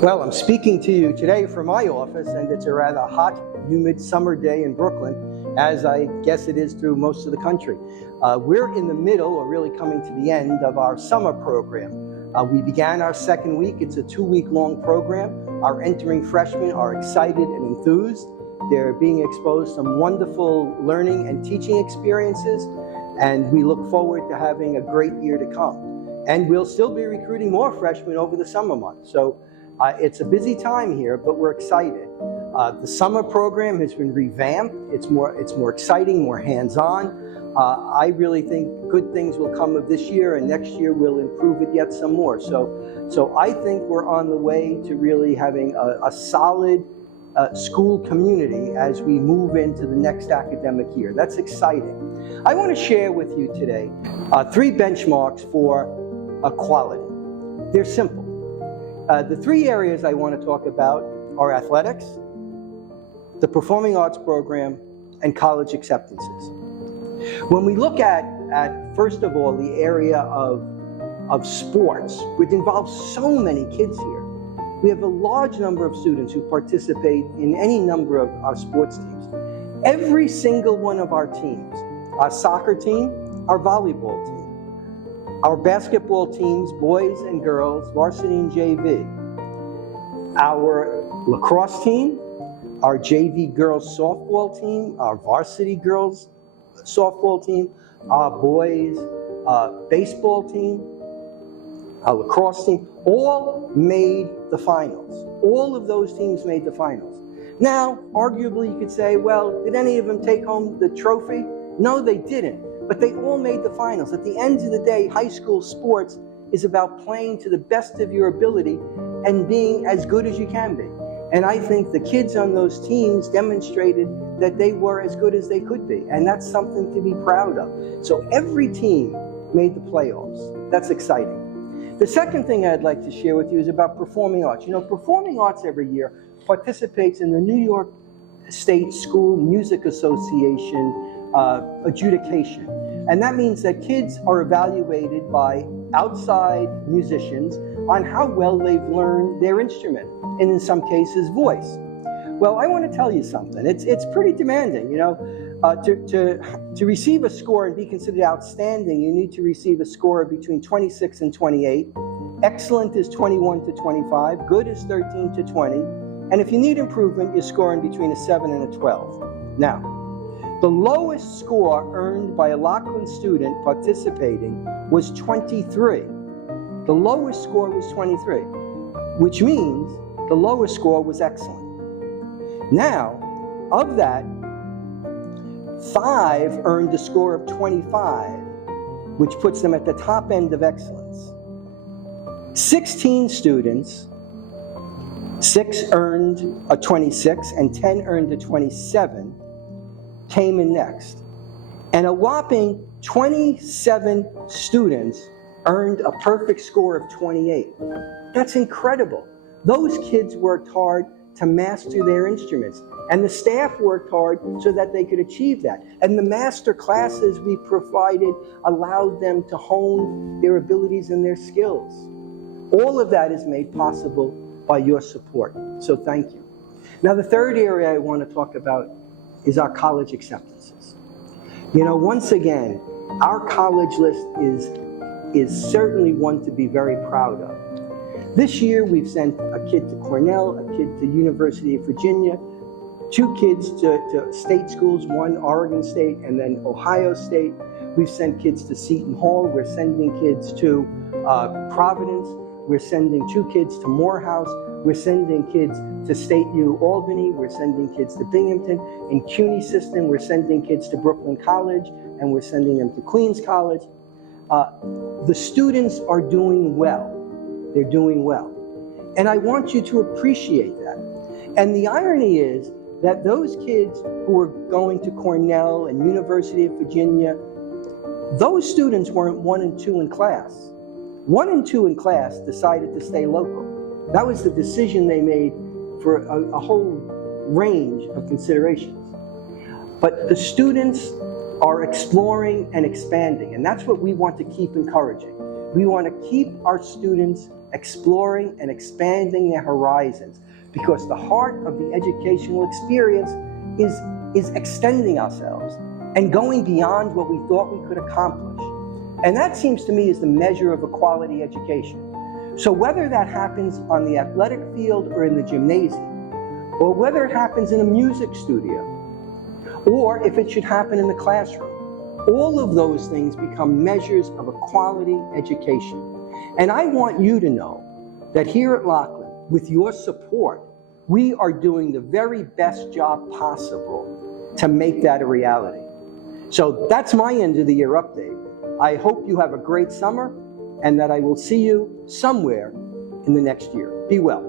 Well, I'm speaking to you today from my office, and it's a rather hot, humid summer day in Brooklyn, as I guess it is through most of the country. We're in the middle, or really coming to the end, of our summer program. We began our second week. It's a 2-week-long program. Our entering freshmen are excited and enthused. They're being exposed to some wonderful learning and teaching experiences, and we look forward to having a great year to come. And we'll still be recruiting more freshmen over the summer months. So it's a busy time here, but we're excited. The summer program has been revamped. It's more exciting, more hands-on. I really think good things will come of this year, and next year we'll improve it yet some more. So I think we're on the way to really having a solid school community as we move into the next academic year. That's exciting. I want to share with you today 3 benchmarks for equality. They're simple. The 3 areas I want to talk about are athletics, the performing arts program, and college acceptances. When we look at first of all, the area of sports, which involves so many kids here. We have a large number of students who participate in any number of our sports teams. Every single one of our teams, our soccer team, our volleyball team, our basketball teams, boys and girls, varsity and JV, our lacrosse team, our JV girls softball team, our varsity girls softball team, our boys baseball team, our lacrosse team, all made the finals. All of those teams made the finals. Now, arguably you could say, well, did any of them take home the trophy? No, they didn't. But they all made the finals. At the end of the day, high school sports is about playing to the best of your ability and being as good as you can be. And I think the kids on those teams demonstrated that they were as good as they could be. And that's something to be proud of. So every team made the playoffs. That's exciting. The second thing I'd like to share with you is about performing arts. You know, performing arts every year participates in the New York State School Music Association adjudication. And that means that kids are evaluated by outside musicians on how well they've learned their instrument, and in some cases, voice. Well, I want to tell you something. It's pretty demanding, you know. To receive a score and be considered outstanding, you need to receive a score of between 26 and 28. Excellent is 21 to 25. Good is 13 to 20. And if you need improvement, you're scoring between a 7 and a 12. Now, the lowest score earned by a Lockland student participating was 23. The lowest score was 23, which means the lowest score was excellent. Now, of that, 5 earned a score of 25, which puts them at the top end of excellence. 16 students, 6 earned a 26 and 10 earned a 27, came in next. And a whopping 27 students earned a perfect score of 28. That's incredible. Those kids worked hard to master their instruments, and the staff worked hard so that they could achieve that. And the master classes we provided allowed them to hone their abilities and their skills. All of that is made possible by your support, so thank you. Now, the third area I want to talk about is our college acceptances. You know, once again, our college list is certainly one to be very proud of. This year, we've sent a kid to Cornell, a kid to University of Virginia, 2 kids to state schools, 1 Oregon State and then Ohio State. We've sent kids to Seton Hall. We're sending kids to Providence. We're sending 2 kids to Morehouse. We're sending kids to State U Albany. We're sending kids to Binghamton. In CUNY system, we're sending kids to Brooklyn College, and we're sending them to Queens College. The students are doing well. They're doing well. And I want you to appreciate that. And the irony is that those kids who are going to Cornell and University of Virginia, those students weren't 1 and 2 in class. 1 and 2 in class decided to stay local. That was the decision they made for a whole range of considerations. But the students are exploring and expanding, and that's what we want to keep encouraging. We want to keep our students exploring and expanding their horizons, because the heart of the educational experience is extending ourselves and going beyond what we thought we could accomplish. And that seems to me is the measure of a quality education. So whether that happens on the athletic field or in the gymnasium, or whether it happens in a music studio, or if it should happen in the classroom, all of those things become measures of a quality education. And I want you to know that here at Lockland, with your support, we are doing the very best job possible to make that a reality. So that's my end of the year update. I hope you have a great summer and that I will see you somewhere in the next year. Be well.